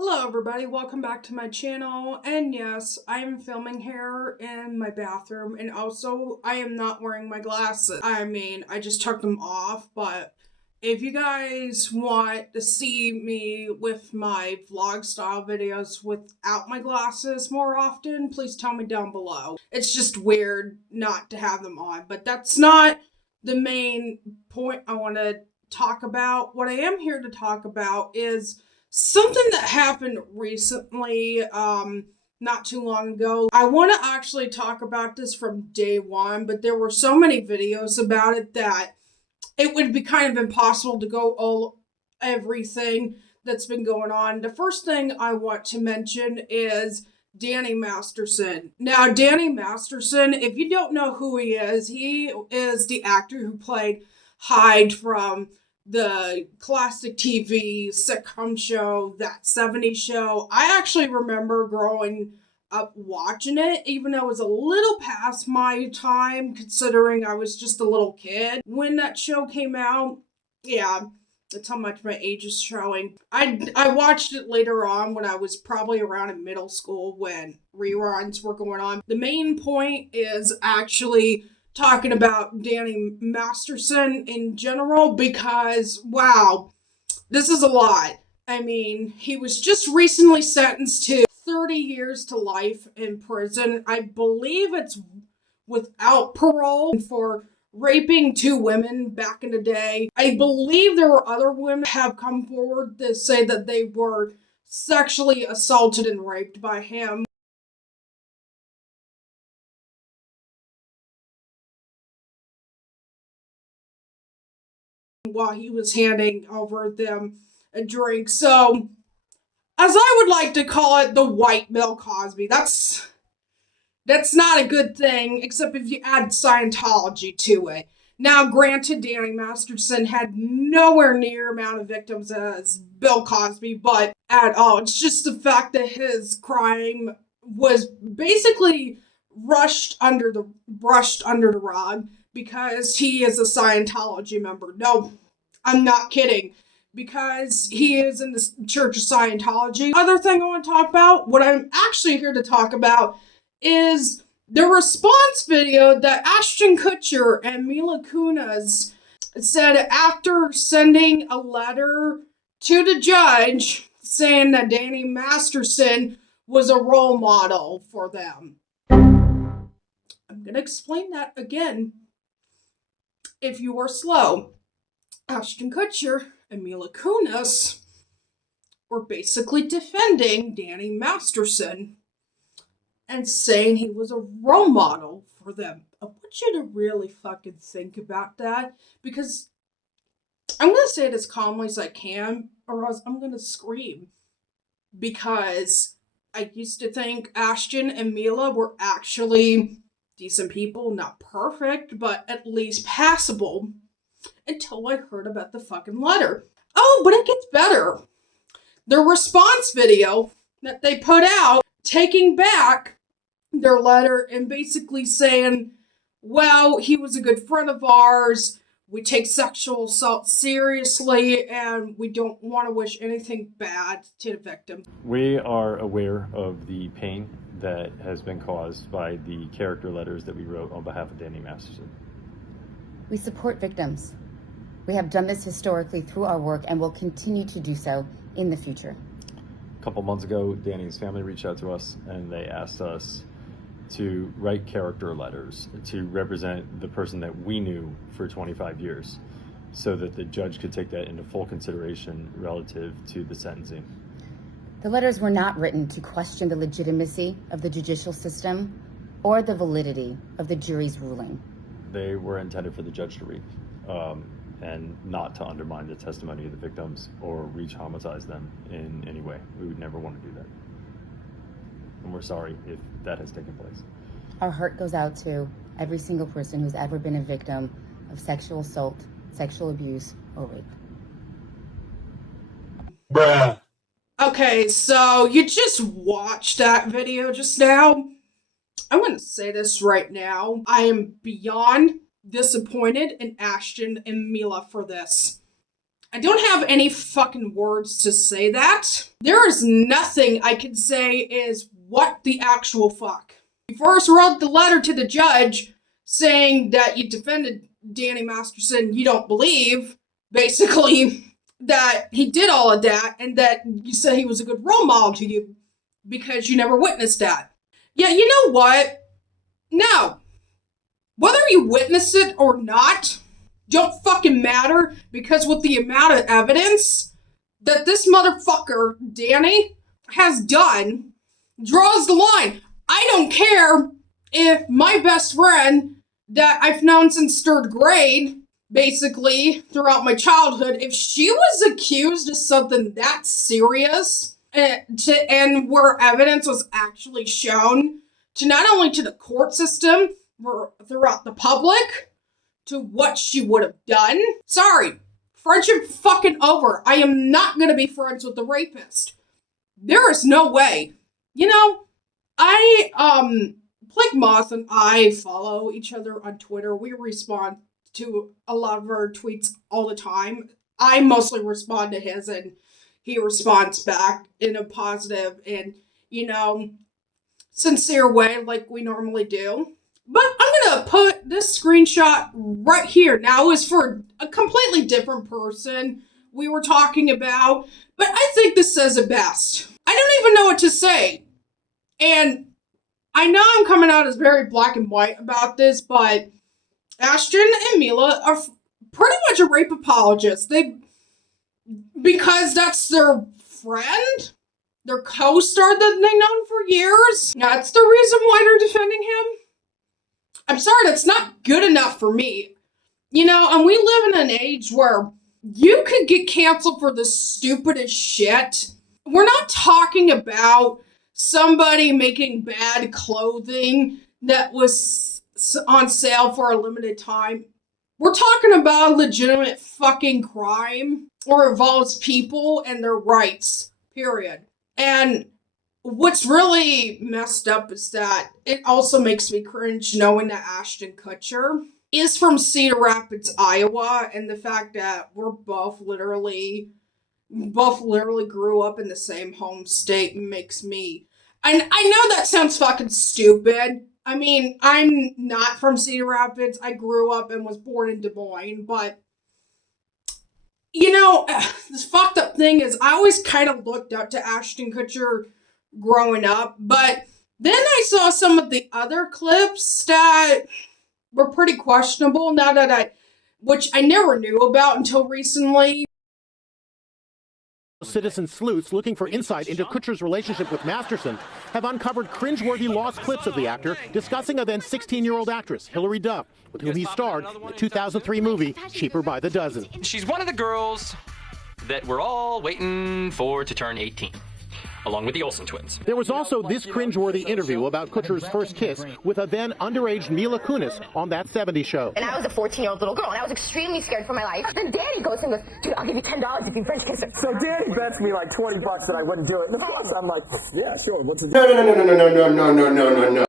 Hello everybody, welcome back to my channel, and yes, I am filming here in my bathroom, and also, I am not wearing my glasses. I just took them off, but if you guys want to see me with my vlog style videos without my glasses more often, please tell me down below. It's just weird not to have them on, but that's not the main point I want to talk about. What I am here to talk about is something that happened recently, not too long ago. I want to actually talk about this from day one, but there were so many videos about it that it would be kind of impossible to go all everything that's been going on. The first thing I want to mention is Danny Masterson. Now, Danny Masterson, if you don't know who he is the actor who played Hyde from the classic TV sitcom show, That 70s Show. I actually remember growing up watching it, even though it was a little past my time, considering I was just a little kid when that show came out. Yeah, that's how much my age is showing. I watched it later on when I was probably around in middle school when reruns were going on. The main point is actually talking about Danny Masterson in general because, wow, this is a lot. I mean, he was just recently sentenced to 30 years to life in prison. I believe it's without parole for raping two women back in the day. I believe there were other women have come forward to say that they were sexually assaulted and raped by him while he was handing over them a drink. So, as I would like to call it, the white Bill Cosby. That's not a good thing, except if you add Scientology to it. Now, granted, Danny Masterson had nowhere near amount of victims as Bill Cosby, but at all. It's just the fact that his crime was basically brushed under the rug because he is a Scientology member. No, I'm not kidding. Because he is in the Church of Scientology. Other thing I want to talk about, what I'm actually here to talk about, is the response video that Ashton Kutcher and Mila Kunis said after sending a letter to the judge saying that Danny Masterson was a role model for them. I'm going to explain that again if you are slow. Ashton Kutcher and Mila Kunis were basically defending Danny Masterson and saying he was a role model for them. I want you to really fucking think about that, because I'm going to say it as calmly as I can, or else I'm going to scream. Because I used to think Ashton and Mila were actually decent people, not perfect, but at least passable, until I heard about the fucking letter. Oh, but it gets better. The response video that they put out, taking back their letter and basically saying, well, he was a good friend of ours, we take sexual assault seriously, and we don't want to wish anything bad to the victim. We are aware of the pain that has been caused by the character letters that we wrote on behalf of Danny Masterson. We support victims. We have done this historically through our work and will continue to do so in the future. A couple months ago, Danny's family reached out to us and they asked us to write character letters to represent the person that we knew for 25 years so that the judge could take that into full consideration relative to the sentencing. The letters were not written to question the legitimacy of the judicial system or the validity of the jury's ruling. They were intended for the judge to read and not to undermine the testimony of the victims or re-traumatize them in any way. We would never want to do that. And we're sorry if that has taken place. Our heart goes out to every single person who's ever been a victim of sexual assault, sexual abuse, or rape. Bruh. Okay, so you just watched that video just now. I'm going to say this right now. I am beyond disappointed in Ashton and Mila for this. I don't have any fucking words to say that. There is nothing I can say is what the actual fuck. You first wrote the letter to the judge saying that you defended Danny Masterson, you don't believe, basically, that he did all of that, and that you said he was a good role model to you because you never witnessed that. Yeah, you know what? No. Whether you witnessed it or not, don't fucking matter, because with the amount of evidence that this motherfucker, Danny, has done, draws the line. I don't care if my best friend that I've known since 3rd grade, basically, throughout my childhood, if she was accused of something that serious, and where evidence was actually shown to not only to the court system, but throughout the public, to what she would have done. Sorry. Friendship fucking over. I am not gonna be friends with the rapist. There is no way. You know, Blake Moth and I follow each other on Twitter. We respond to a lot of her tweets all the time. I mostly respond to his, and he responds back in a positive and, sincere way like we normally do. But I'm gonna put this screenshot right here. Now, it was for a completely different person we were talking about, but I think this says it best. I don't even know what to say. And I know I'm coming out as very black and white about this, but Ashton and Mila are pretty much a rape apologist. Because that's their friend, their co-star that they've known for years. That's the reason why they're defending him. I'm sorry, that's not good enough for me. And we live in an age where you could get canceled for the stupidest shit. We're not talking about somebody making bad clothing that was on sale for a limited time. We're talking about a legitimate fucking crime or involves people and their rights, period. And what's really messed up is that it also makes me cringe knowing that Ashton Kutcher is from Cedar Rapids, Iowa, and the fact that we're both literally grew up in the same home state makes me... And I know that sounds fucking stupid. I mean, I'm not from Cedar Rapids. I grew up and was born in Des Moines, but this fucked up thing is I always kind of looked up to Ashton Kutcher growing up, but then I saw some of the other clips that were pretty questionable which I never knew about until recently. Citizen sleuths looking for insight into Kutcher's relationship with Masterson have uncovered cringeworthy lost clips of the actor discussing a then 16-year-old actress, Hilary Duff, with whom he starred in the 2003 movie Cheaper by the Dozen. She's one of the girls that we're all waiting for to turn 18. Along with the Olsen twins. There was also this cringeworthy interview about Kutcher's first kiss with a then underage Mila Kunis on That 70s Show. And I was a 14-year-old little girl, and I was extremely scared for my life. Then Danny goes and goes, dude, I'll give you $10 if you French kiss her. So Danny bets me like $20 that I wouldn't do it. And of course I'm like, yeah, sure, what's it? No.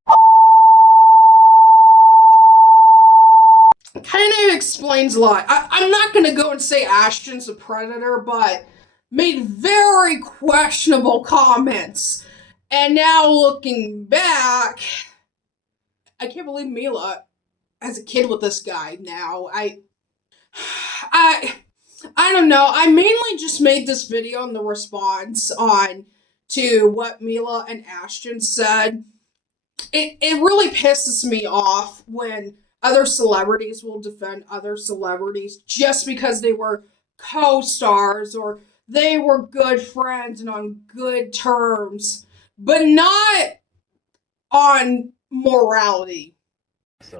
Kind of explains a lot. I'm not going to go and say Ashton's a predator, but made very questionable comments. And now looking back, I can't believe Mila has a kid with this guy now. I don't know. I mainly just made this video in the response to what Mila and Ashton said. It really pisses me off when other celebrities will defend other celebrities just because they were co-stars or they were good friends and on good terms, but not on morality.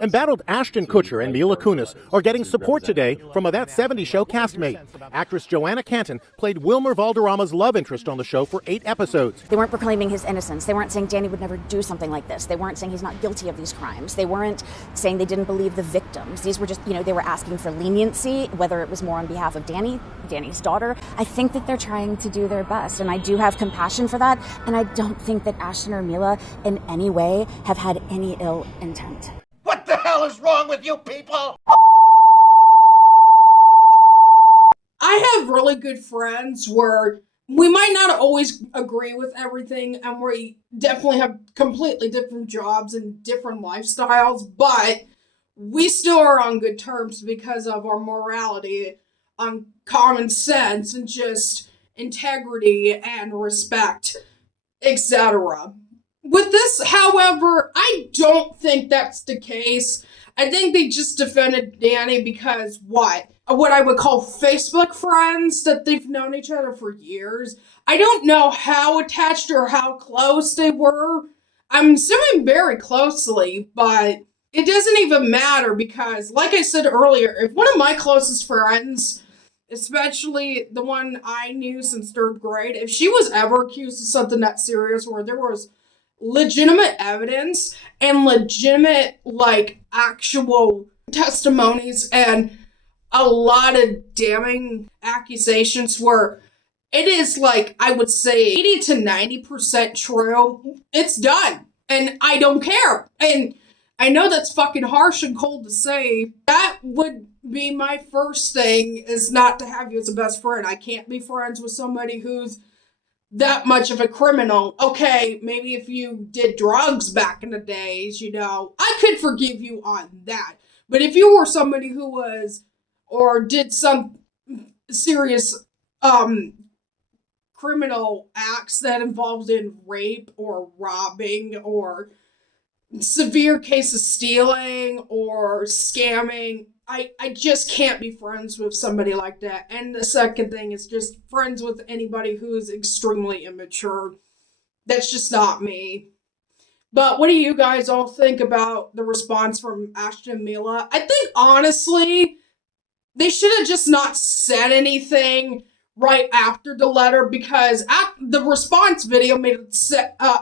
Embattled Ashton Kutcher and Mila Kunis are getting support today from a That 70s Show castmate. Actress Joanna Canton played Wilmer Valderrama's love interest on the show for 8 episodes. They weren't proclaiming his innocence. They weren't saying Danny would never do something like this. They weren't saying he's not guilty of these crimes. They weren't saying they didn't believe the victims. These were just, they were asking for leniency, whether it was more on behalf of Danny's daughter. I think that they're trying to do their best, and I do have compassion for that, and I don't think that Ashton or Mila in any way have had any ill intent. What the hell is wrong with you people? I I have really good friends where we might not always agree with everything, and we definitely have completely different jobs and different lifestyles, but we still are on good terms because of our morality, on common sense, and just integrity and respect, etc. With this, however, I don't think that's the case. I think they just defended Danny because what I would call Facebook friends, that they've known each other for years. I don't know how attached or how close they were. I'm assuming very closely, but it doesn't even matter because, like I said earlier, if one of my closest friends, especially the one I knew since 3rd grade, if she was ever accused of something that serious where there was legitimate evidence and legitimate, like, actual testimonies and a lot of damning accusations where it is, like, I would say 80 to 90% true, it's done. And I don't care. And I know that's fucking harsh and cold to say. That would be my first thing, is not to have you as a best friend. I can't be friends with somebody who's that much of a criminal. Okay, maybe if you did drugs back in the days, I could forgive you on that. But if you were somebody who was, or did some serious, criminal acts that involved in rape or robbing or severe case of stealing or scamming, I just can't be friends with somebody like that. And the second thing is just friends with anybody who's extremely immature. That's just not me. But what do you guys all think about the response from Ashton and Mila? I think, honestly, they should have just not said anything right after the letter, because the response video made it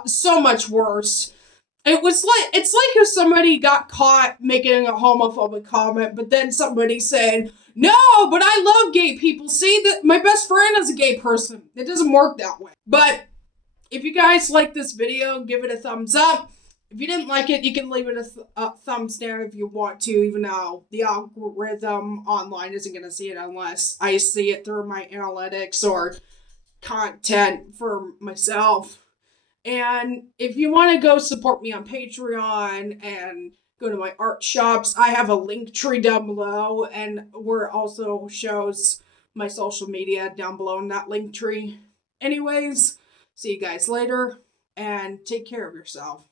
so much worse. It's like if somebody got caught making a homophobic comment, but then somebody said, "No, but I love gay people. See, that my best friend is a gay person." It doesn't work that way. But if you guys like this video, give it a thumbs up. If you didn't like it, you can leave it a thumbs down if you want to, even though the algorithm online isn't going to see it unless I see it through my analytics or content for myself. And if you want to go support me on Patreon and go to my art shops, I have a link tree down below, and where it also shows my social media down below in that link tree. Anyways, see you guys later, and take care of yourself.